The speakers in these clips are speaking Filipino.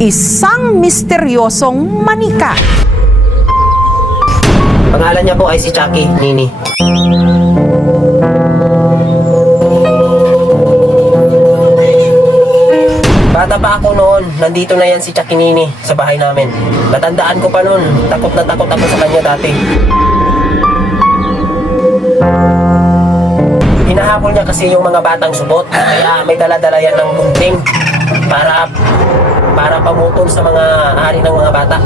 isang misteryosong manika. Pangalan niya po ay si Chucky Nini. Bata pa ako noon, nandito na yan si Chucky Nini sa bahay namin. Natandaan ko pa noon, takot na takot ako sa kanya dati. Hinahabol niya kasi yung mga batang supot, kaya may dala-dala yan ng gunting para pamutol sa mga hari ng mga bata.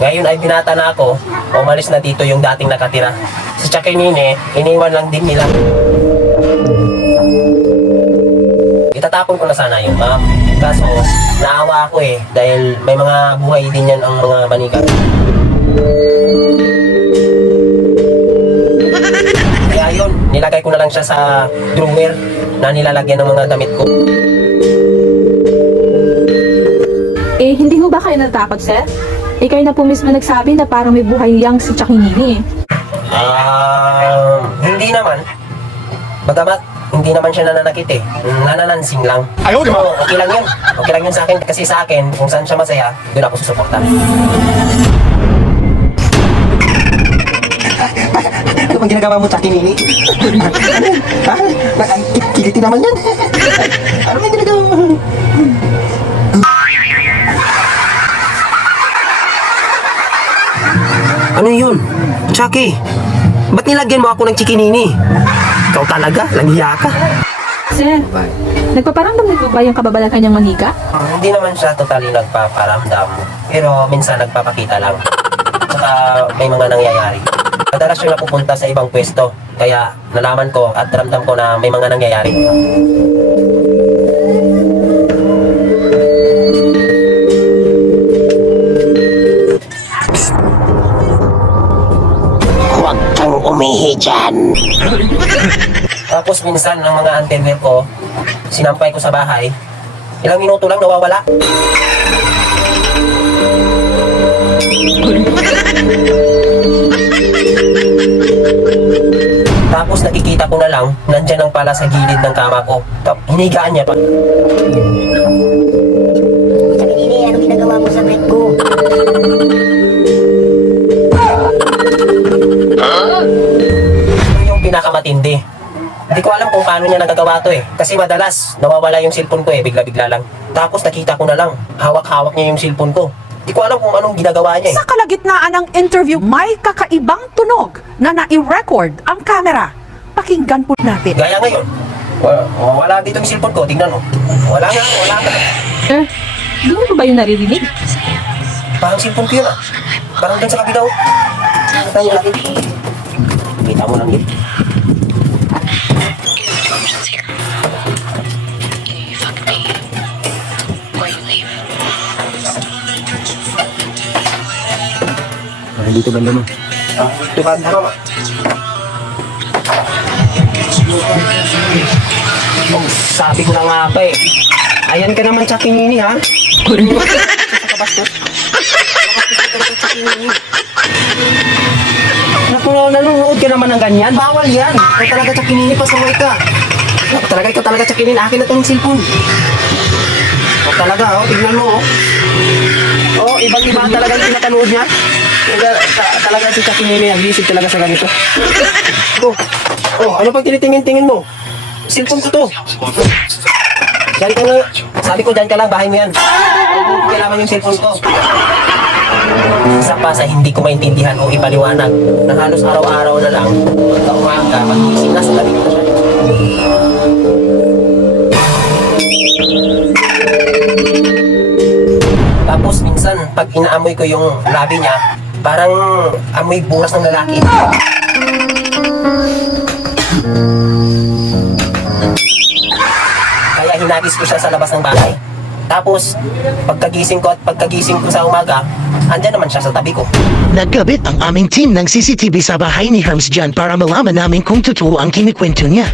Ngayon ay binata na ako, umalis na dito yung dating nakatira. Si Chucky Nini, iniwan lang din nila. Itatapon ko na sana yung map. Kaso, naawa ako dahil may mga buhay din yan ang mga manika. Kaya yun, nilagay ko na lang siya sa drawer na nilalagyan ng mga damit ko. Hindi ho ba kayo natakot, sir? Kayo na po mismo nagsabi na parang may buhay yang si Chucky Nini. Hindi naman. Bagamat, hindi naman siya nananakit nananansing lang. So, okay lang yun. Okay lang yun sa akin. Kasi sa akin, kung saan siya masaya, doon ako susuporta. Ano bang ginagawa mo, Chucky Nini? Ha? Kiliti naman yan. Ano bang ginagawa mo? Ano yun? Chucky, ba't nilagyan mo ako ng Chucky Nini? Ikaw talaga, langhiya ka. Sir, nagpaparamdam na po ba yung kababalaghan niyang manika? Hindi naman siya totally nagpaparamdam. Pero minsan nagpapakita lang. Saka may mga nangyayari. Madalas siya napupunta sa ibang pwesto. Kaya nalaman ko at ramdam ko na may mga nangyayari. Huwag kang umihi dyan. Tapos minsan ng mga underwear ko, sinampay ko sa bahay. Ilang minuto lang nawawala. Tapos nakikita ko na lang, nandyan lang pala sa gilid ng kama ko. Hinigaan niya pa. Chucky Nini, anong ginagawa mo sa bed ko? Ito yung pinakamatindi. Hindi ko alam kung paano niya nagagawa to Kasi madalas, nawawala yung cellphone ko bigla-bigla lang. Tapos nakita ko na lang, hawak-hawak niya yung cellphone ko. Hindi ko alam kung anong ginagawa niya Sa kalagitnaan ng interview, may kakaibang tunog na nai-record ang camera. Pakinggan po natin. Gaya ngayon, wala dito yung cellphone ko, tingnan mo. Wala nga. Sir, di mo ba yung naririnig? Parang cellphone ko yun Parang dun sa kabilaw. Tayo natin. Kita mo lang yun. Dito banda mo. Ito ka, mama. Oh, sabi ko na nga ba Ayan ka naman, Chucky Nini, ha? Kabastos. Naku, nanonood ka naman ng ganyan. Bawal yan. Ikaw talaga, Chucky Nini, pasaway ka. Ikaw talaga, Chucky Nini. Akin na itong cellphone. Ikaw talaga, tignan mo, ibang-iba talaga yung pinapanood niya. Talaga si Chucky Nini, nag-iisip talaga sa ganito. Ano pag tinitingin-tingin mo? Cellphone ko to. Diyan ka lang. Sabi ko, diyan ka lang, bahay mo yan. Kailangan yung cellphone ko. Isa pa sa hindi ko maintindihan o ipaliwanag na halos araw-araw na lang, pagka-umaga, pag-ising na sa gabi na siya. Tapos minsan, pag inaamoy ko yung labi niya, parang amoy buras ng lalaki. Kaya hinagis ko siya sa labas ng bahay. Tapos, pagkagising ko sa umaga, andyan naman siya sa tabi ko. Nagkabit ang aming team ng CCTV sa bahay ni Herms dyan para malaman namin kung totoo ang kinikwento niya.